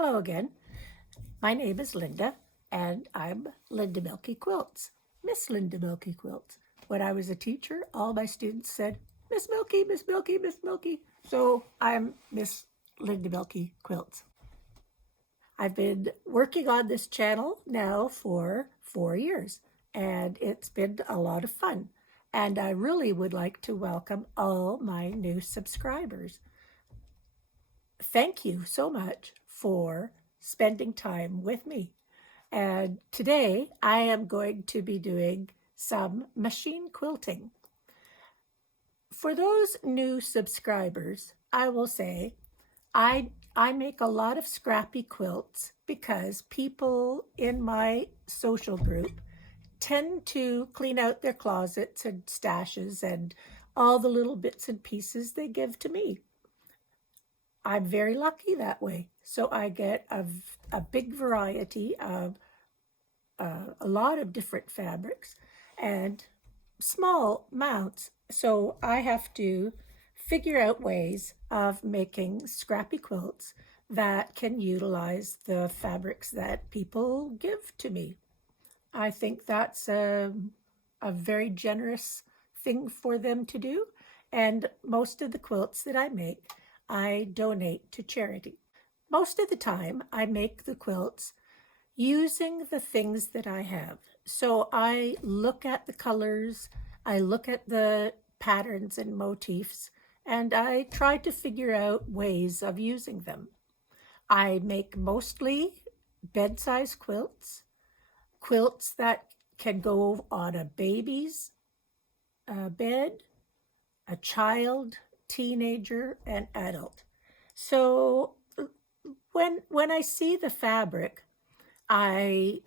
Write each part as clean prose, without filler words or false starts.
Hello again. My name is Linda, and I'm Linda Milky Quilts, Miss Linda Milky Quilts. When I was a teacher, all my students said, Miss Milky, Miss Milky, Miss Milky. So I'm Miss Linda Milky Quilts. I've been working on this channel now for 4 years, and it's been a lot of fun. And I really would like to welcome all my new subscribers. Thank you so much for spending time with me. And today I am going to be doing some machine quilting. For those new subscribers, I will say I make a lot of scrappy quilts because people in my social group tend to clean out their closets and stashes and all the little bits and pieces they give to me. I'm very lucky that way. So I get a big variety of a lot of different fabrics and small amounts. So I have to figure out ways of making scrappy quilts that can utilize the fabrics that people give to me. I think that's a very generous thing for them to do. And most of the quilts that I make, I donate to charity. Most of the time, I make the quilts using the things that I have. So I look at the colors, I look at the patterns and motifs, and I try to figure out ways of using them. I make mostly bed-size quilts, quilts that can go on a baby's bed, a child, teenager, and adult. So when I see the fabric, I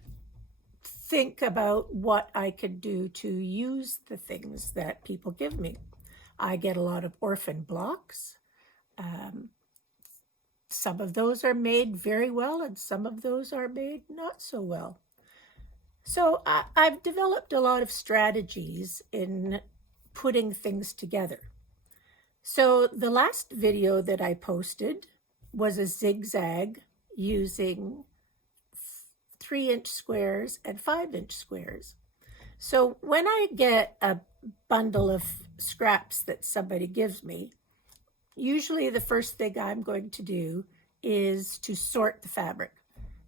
think about what I could do to use the things that people give me. I get a lot of orphan blocks. Some of those are made very well, and some of those are made not so well. So I've developed a lot of strategies in putting things together. So the last video that I posted was a zigzag using 3-inch squares and 5-inch squares. So when I get a bundle of scraps that somebody gives me, usually the first thing I'm going to do is to sort the fabric.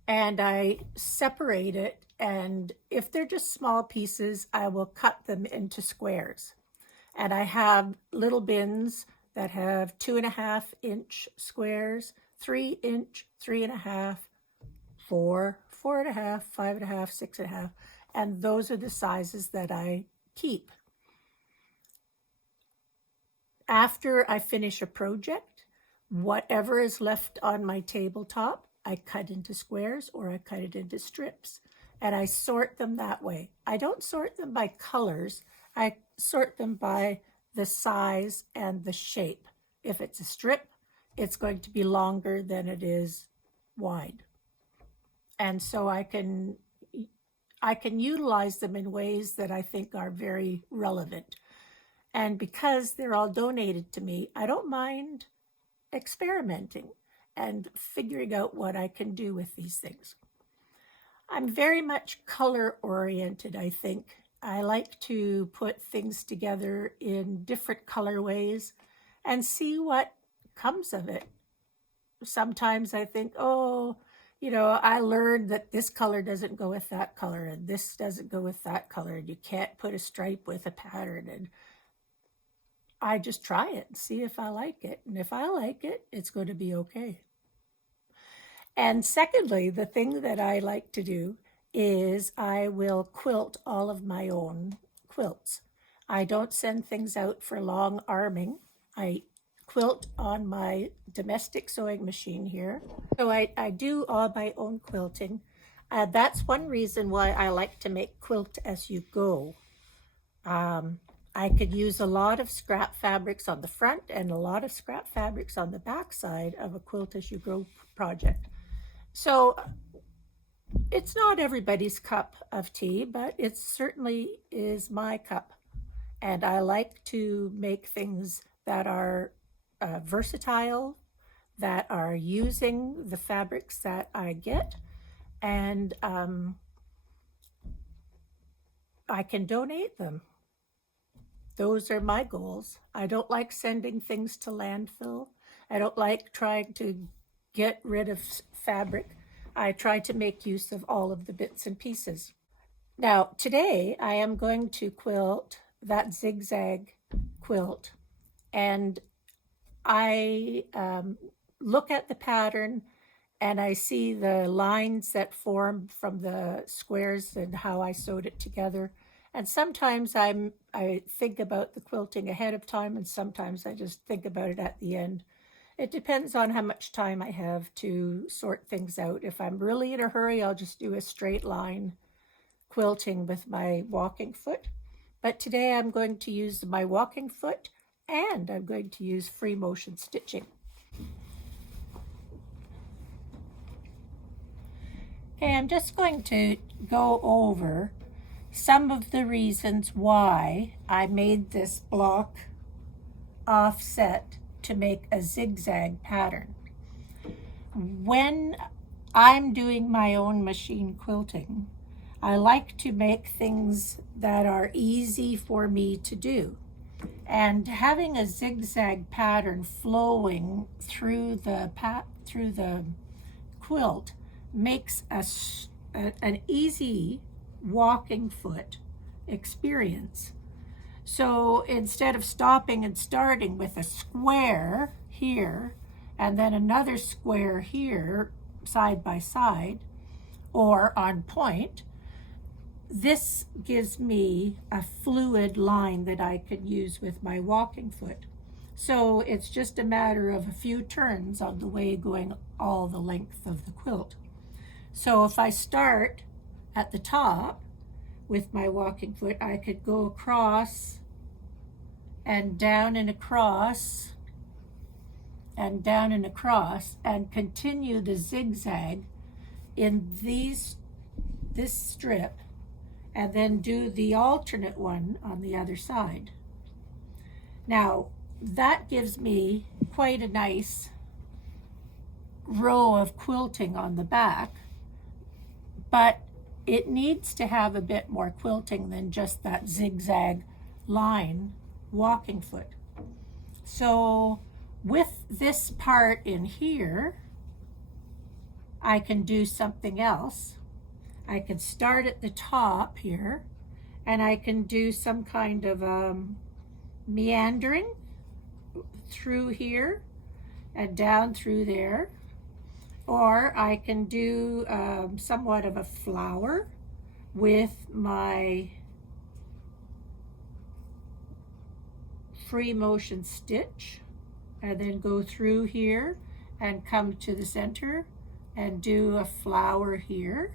And I separate it, and if they're just small pieces, I will cut them into squares. And I have little bins that have 2.5-inch squares, 3-inch, 3.5, 4, 4.5, 5.5, 6.5, and those are the sizes that I keep. After I finish a project, whatever is left on my tabletop, I cut into squares or I cut it into strips, and I sort them that way. I don't sort them by colors. I sort them by the size and the shape. If it's a strip, it's going to be longer than it is wide. And so I can utilize them in ways that I think are very relevant. And because they're all donated to me, I don't mind experimenting and figuring out what I can do with these things. I'm very much color oriented, I think. I like to put things together in different colorways and see what comes of it. Sometimes I think, oh, I learned that this color doesn't go with that color and this doesn't go with that color, and you can't put a stripe with a pattern. And I just try it and see if I like it. And if I like it, it's going to be okay. And secondly, the thing that I like to do is I will quilt all of my own quilts. I don't send things out for long arming. I quilt on my domestic sewing machine here. So I do all my own quilting. That's one reason why I like to make quilt as you go. I could use a lot of scrap fabrics on the front and a lot of scrap fabrics on the back side of a quilt as you go project. So it's not everybody's cup of tea, but it certainly is my cup. And I like to make things that are versatile, that are using the fabrics that I get, and I can donate them. Those are my goals. I don't like sending things to landfill. I don't like trying to get rid of fabric. I try to make use of all of the bits and pieces. Now, today I am going to quilt that zigzag quilt, and I look at the pattern and I see the lines that form from the squares and how I sewed it together. And sometimes I think about the quilting ahead of time, and sometimes I just think about it at the end. It depends on how much time I have to sort things out. If I'm really in a hurry, I'll just do a straight line quilting with my walking foot. But today I'm going to use my walking foot, and I'm going to use free motion stitching. Okay, I'm just going to go over some of the reasons why I made this block offset to make a zigzag pattern. When I'm doing my own machine quilting, I like to make things that are easy for me to do. And having a zigzag pattern flowing through the quilt makes an easy walking foot experience. So instead of stopping and starting with a square here and then another square here side by side or on point, this gives me a fluid line that I could use with my walking foot. So it's just a matter of a few turns on the way going all the length of the quilt. So if I start at the top with my walking foot, I could go across and down and across and down and across and continue the zigzag in this strip, and then do the alternate one on the other side. Now, that gives me quite a nice row of quilting on the back, but it needs to have a bit more quilting than just that zigzag line walking foot. So with this part in here, I can do something else. I can start at the top here, and I can do some kind of meandering through here and down through there. Or I can do somewhat of a flower with my free motion stitch, and then go through here and come to the center and do a flower here.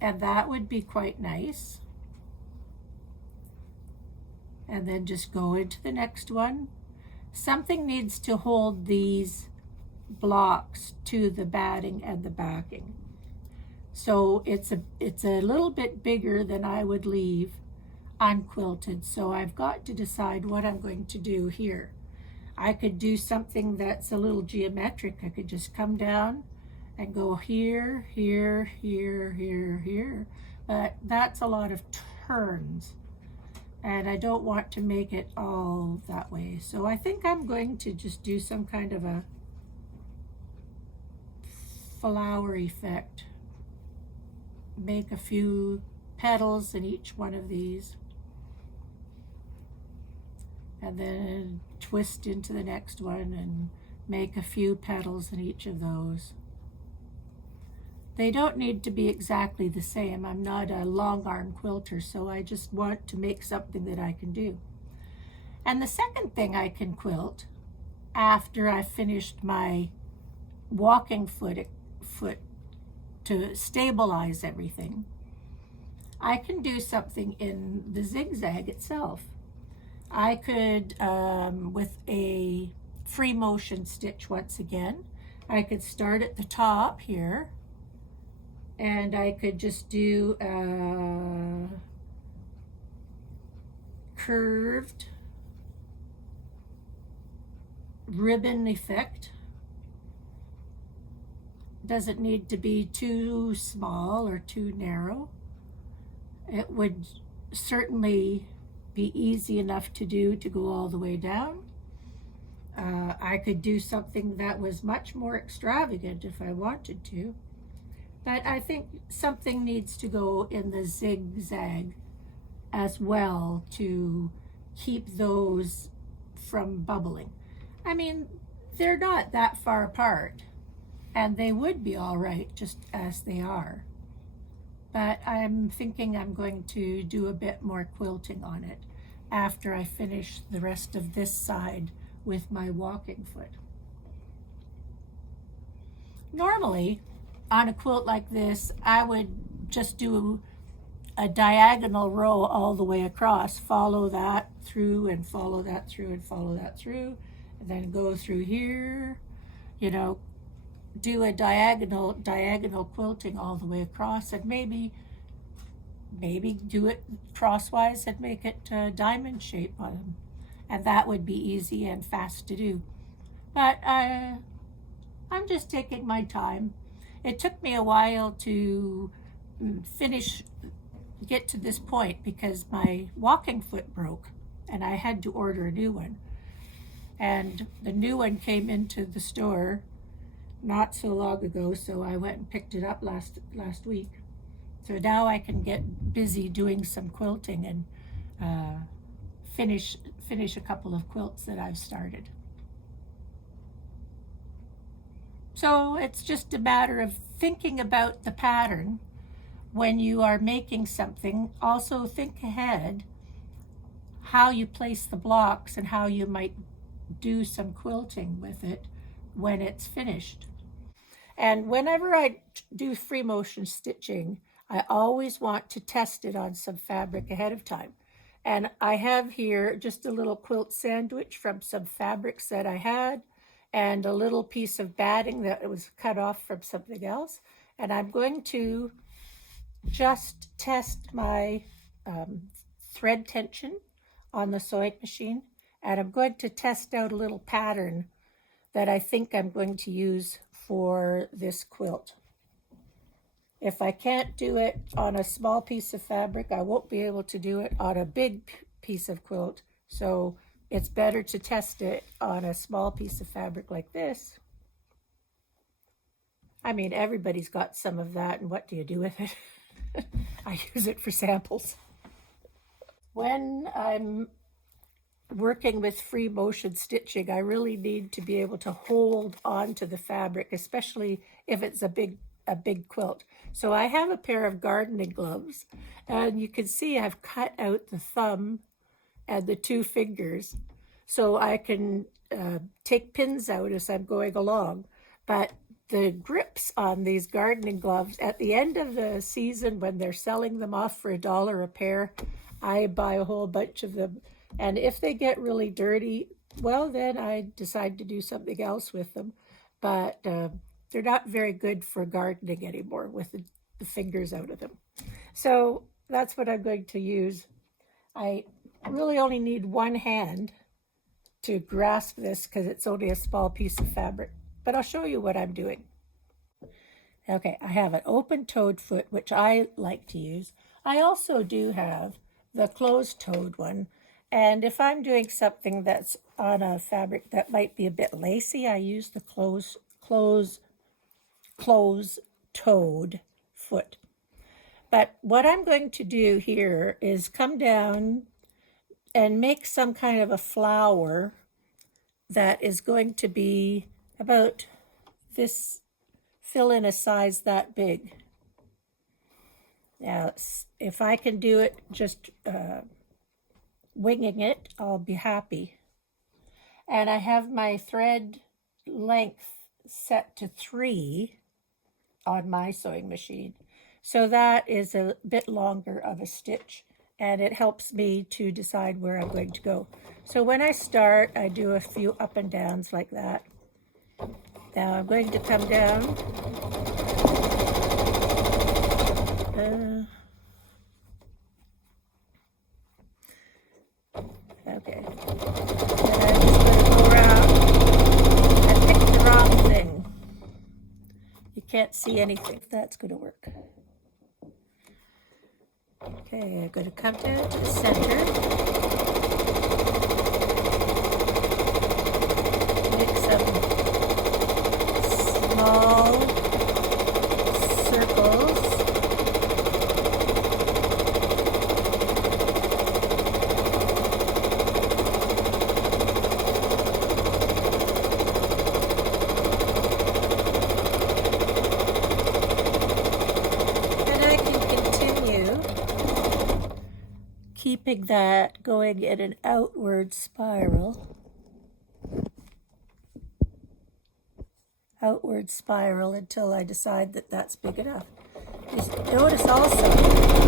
And that would be quite nice. And then just go into the next one. Something needs to hold these blocks to the batting and the backing. So it's a little bit bigger than I would leave unquilted. So I've got to decide what I'm going to do here. I could do something that's a little geometric. I could just come down and go here, here, here, here, here. But that's a lot of turns, and I don't want to make it all that way. So I think I'm going to just do some kind of a flower effect. Make a few petals in each one of these, and then twist into the next one and make a few petals in each of those. They don't need to be exactly the same. I'm not a long arm quilter, so I just want to make something that I can do. And the second thing I can quilt after I've finished my walking foot to stabilize everything, I can do something in the zigzag itself. I could, with a free motion stitch once again, I could start at the top here, and I could just do a curved ribbon effect doesn't need to be too small or too narrow. It would certainly be easy enough to do to go all the way down. I could do something that was much more extravagant if I wanted to, but I think something needs to go in the zigzag as well to keep those from bubbling. I mean, they're not that far apart, and they would be all right just as they are. But I'm thinking I'm going to do a bit more quilting on it after I finish the rest of this side with my walking foot. Normally, on a quilt like this, I would just do a diagonal row all the way across, follow that through and follow that through and follow that through, and then go through here, you know, do a diagonal quilting all the way across, and maybe do it crosswise and make it diamond shape on them, and that would be easy and fast to do. But I'm just taking my time. It took me a while to get to this point because my walking foot broke and I had to order a new one, and the new one came into the store not so long ago, so I went and picked it up last week. So now I can get busy doing some quilting and finish a couple of quilts that I've started. So it's just a matter of thinking about the pattern when you are making something. Also think ahead how you place the blocks and how you might do some quilting with it when it's finished. And whenever I do free motion stitching, I always want to test it on some fabric ahead of time. And I have here just a little quilt sandwich from some fabrics that I had, and a little piece of batting that was cut off from something else. And I'm going to just test my thread tension on the sewing machine, and I'm going to test out a little pattern that I think I'm going to use for this quilt. If I can't do it on a small piece of fabric, I won't be able to do it on a big piece of quilt. So it's better to test it on a small piece of fabric like this. I mean, everybody's got some of that, and what do you do with it? I use it for samples. When I'm working with free motion stitching, I really need to be able to hold on to the fabric, especially if it's a big quilt. So I have a pair of gardening gloves, and you can see I've cut out the thumb and the two fingers so I can take pins out as I'm going along. But the grips on these gardening gloves, at the end of the season when they're selling them off for $1 a pair, I buy a whole bunch of them. And if they get really dirty, well, then I decide to do something else with them. But they're not very good for gardening anymore with the fingers out of them. So that's what I'm going to use. I really only need one hand to grasp this because it's only a small piece of fabric. But I'll show you what I'm doing. Okay, I have an open-toed foot, which I like to use. I also do have the closed-toed one. And if I'm doing something that's on a fabric that might be a bit lacy, I use the closed-toed foot. But what I'm going to do here is come down and make some kind of a flower that is going to be about this, fill in a size that big. Now, if I can do it just winging it, I'll be happy. And I have my thread length set to 3 on my sewing machine. So that is a bit longer of a stitch, and it helps me to decide where I'm going to go. So when I start, I do a few up and downs like that. Now I'm going to come down. Okay. And I'm just going to go around. I picked the wrong thing. You see anything. If that's going to work. Okay, I'm going to come down to the center. Make some small circles. Keeping that going in an outward spiral. Outward spiral until I decide that that's big enough. Just notice also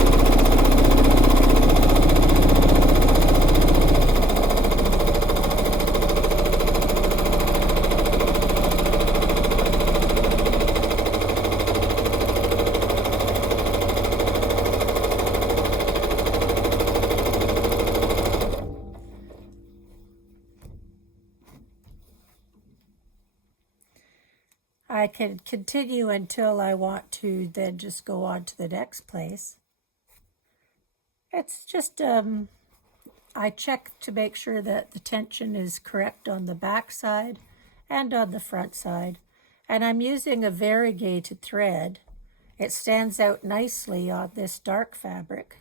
I can continue until I want to then just go on to the next place. It's just, I check to make sure that the tension is correct on the back side and on the front side. And I'm using a variegated thread. It stands out nicely on this dark fabric,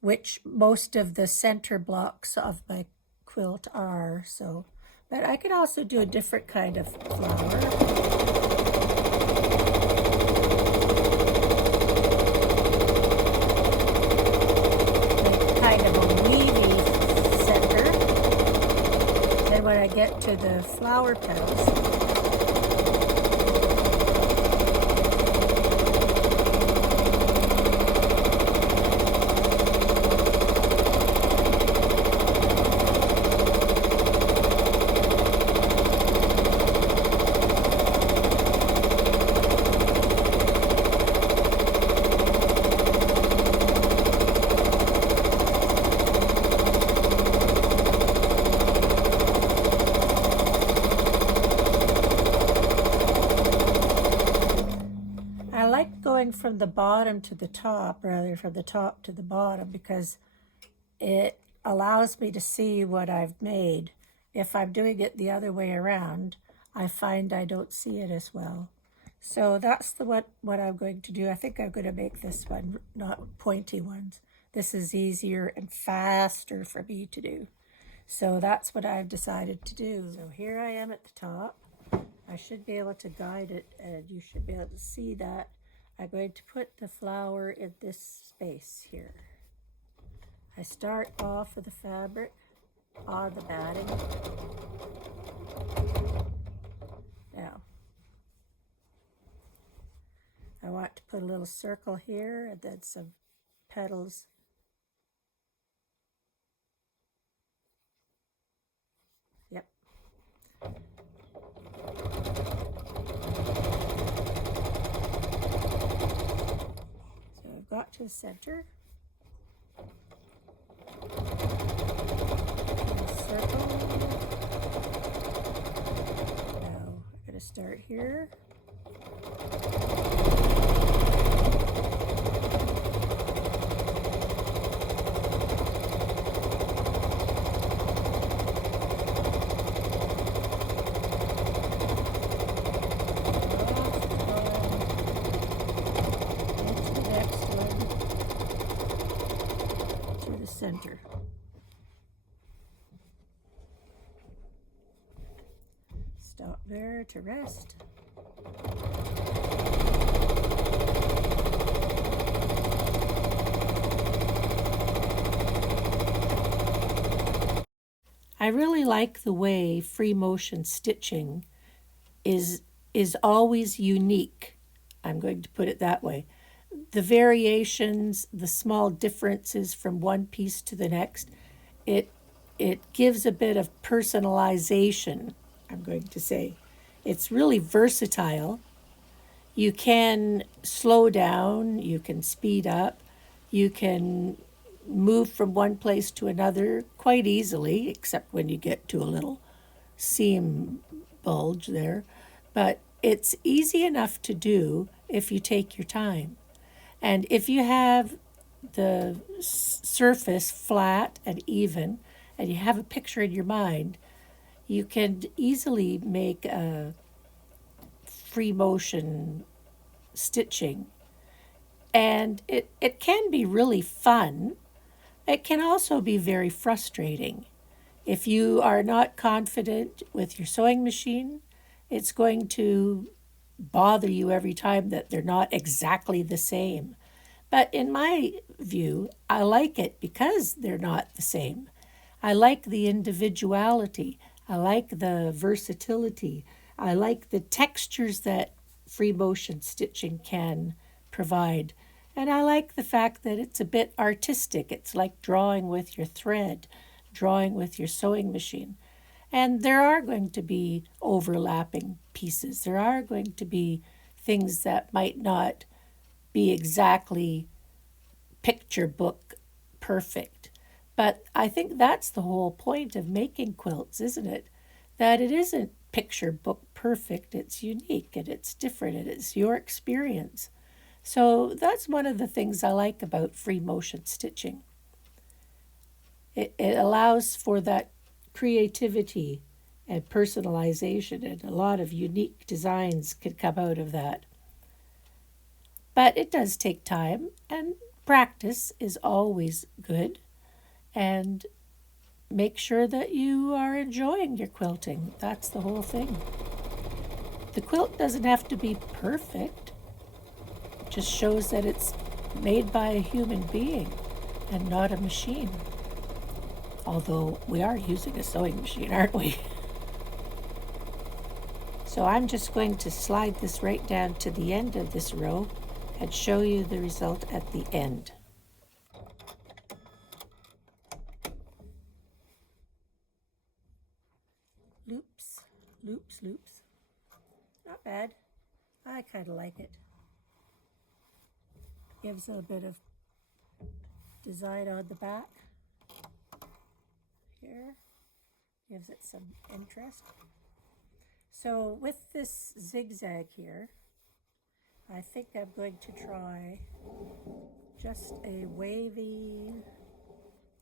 which most of the center blocks of my quilt are. So, but I could also do a different kind of flower. Kind of a weavy center. Then when I get to the flower petals, from the bottom to the top, rather from the top to the bottom, because it allows me to see what I've made. If I'm doing it the other way around, I find I don't see it as well. So that's what I'm going to do. I think I'm going to make this one, not pointy ones. This is easier and faster for me to do. So that's what I've decided to do. So here I am at the top. I should be able to guide it, and you should be able to see that. I'm going to put the flower in this space here. I start off with the fabric on the batting. Now, I want to put a little circle here and then some petals. Yep. Got to the center. Circle. Now I'm going to start here. Center. Stop there to rest. I really like the way free motion stitching is always unique. I'm going to put it that way. The variations, the small differences from one piece to the next, it gives a bit of personalization, I'm going to say. It's really versatile. You can slow down, you can speed up, you can move from one place to another quite easily, except when you get to a little seam bulge there. But it's easy enough to do if you take your time. And if you have the surface flat and even, and you have a picture in your mind, you can easily make a free motion stitching. And it can be really fun. It can also be very frustrating. If you are not confident with your sewing machine, it's going to bother you every time that they're not exactly the same. But in my view, I like it because they're not the same. I like the individuality. I like the versatility. I like the textures that free motion stitching can provide. And I like the fact that it's a bit artistic. It's like drawing with your thread, drawing with your sewing machine. And there are going to be overlapping pieces. There are going to be things that might not be exactly picture book perfect. But I think that's the whole point of making quilts, isn't it? That it isn't picture book perfect, it's unique and it's different and it's your experience. So that's one of the things I like about free motion stitching. It allows for that creativity and personalization, and a lot of unique designs can come out of that. But it does take time, and practice is always good. And make sure that you are enjoying your quilting. That's the whole thing. The quilt doesn't have to be perfect, it just shows that it's made by a human being and not a machine. Although we are using a sewing machine, aren't we? So I'm just going to slide this right down to the end of this row and show you the result at the end. Loops, loops, loops. Not bad. I kind of like it. Gives a bit of design on the back here. Gives it some interest. So with this zigzag here, I think I'm going to try just a wavy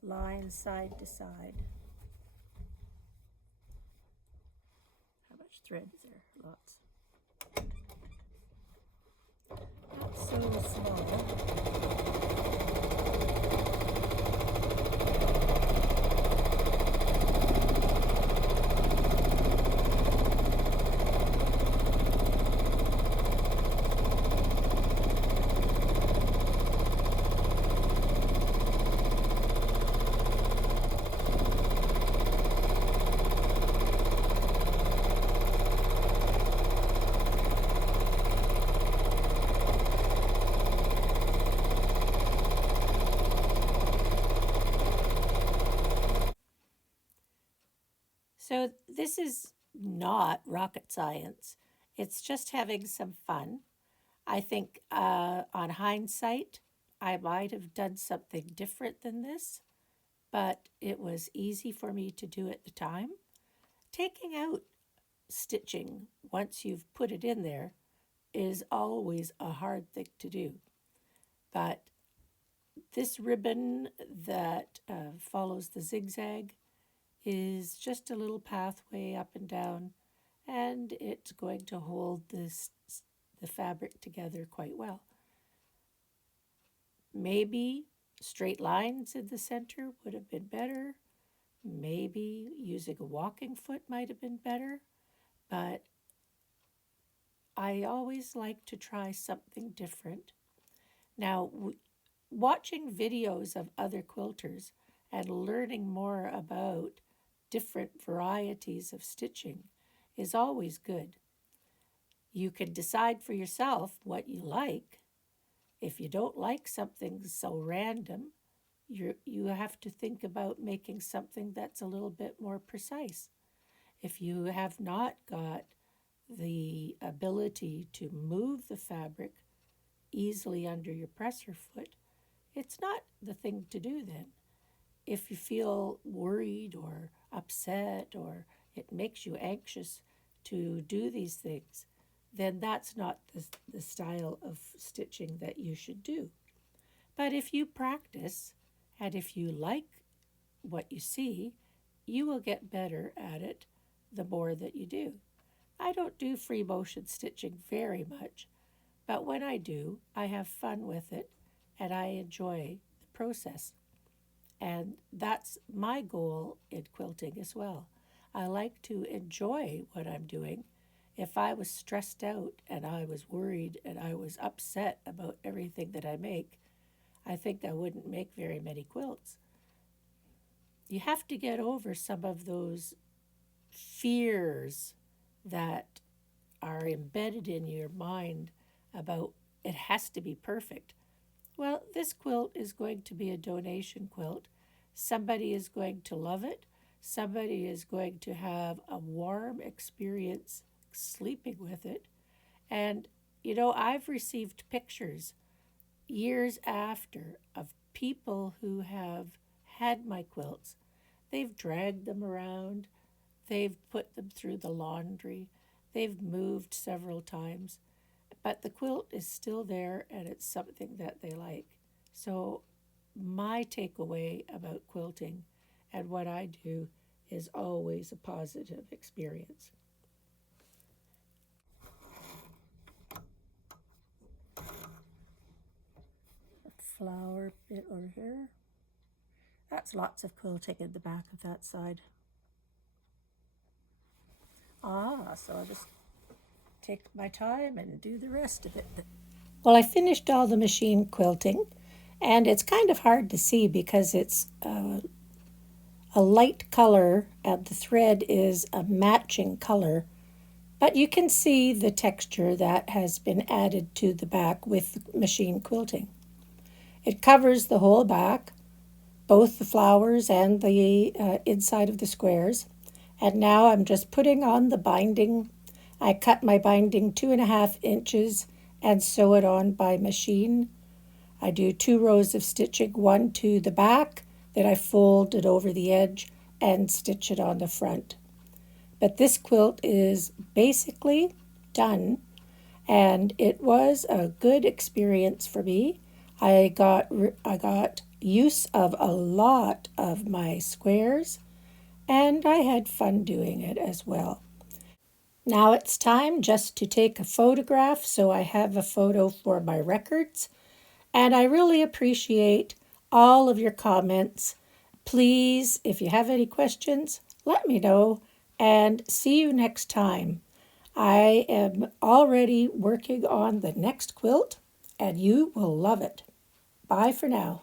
line side to side. How much thread is there? Lots. Not so small. So this is not rocket science. It's just having some fun. I think on hindsight, I might have done something different than this, but it was easy for me to do at the time. Taking out stitching once you've put it in there is always a hard thing to do. But this ribbon that follows the zigzag is just a little pathway up and down, and it's going to hold the fabric together quite well. Maybe straight lines in the center would have been better. Maybe using a walking foot might have been better, but I always like to try something different. Now, watching videos of other quilters and learning more about different varieties of stitching is always good. You can decide for yourself what you like. If you don't like something so random, you have to think about making something that's a little bit more precise. If you have not got the ability to move the fabric easily under your presser foot, it's not the thing to do then. If you feel worried or upset or it makes you anxious to do these things, then that's not the style of stitching that you should do. But if you practice and if you like what you see, you will get better at it the more that you do. I don't do free motion stitching very much, but when I do, I have fun with it and I enjoy the process. And that's my goal in quilting as well. I like to enjoy what I'm doing. If I was stressed out and I was worried and I was upset about everything that I make, I think I wouldn't make very many quilts. You have to get over some of those fears that are embedded in your mind about it has to be perfect. Well, this quilt is going to be a donation quilt. Somebody is going to love it. Somebody is going to have a warm experience sleeping with it. And, I've received pictures years after of people who have had my quilts. They've dragged them around, they've put them through the laundry, they've moved several times, but the quilt is still there and it's something that they like. So, my takeaway about quilting and what I do is always a positive experience. A flower bit over here. That's lots of quilting in the back of that side. So I'll just take my time and do the rest of it. Well, I finished all the machine quilting, and it's kind of hard to see because it's a light color and the thread is a matching color, but you can see the texture that has been added to the back with machine quilting. It covers the whole back, both the flowers and the inside of the squares. And now I'm just putting on the binding. I cut my binding 2.5 inches and sew it on by machine. I do 2 rows of stitching, one to the back, then I fold it over the edge and stitch it on the front. But this quilt is basically done, and it was a good experience for me. I got use of a lot of my squares, and I had fun doing it as well. Now it's time just to take a photograph so I have a photo for my records, and I really appreciate all of your comments. Please, if you have any questions, let me know, and see you next time. I am already working on the next quilt, and you will love it. Bye for now.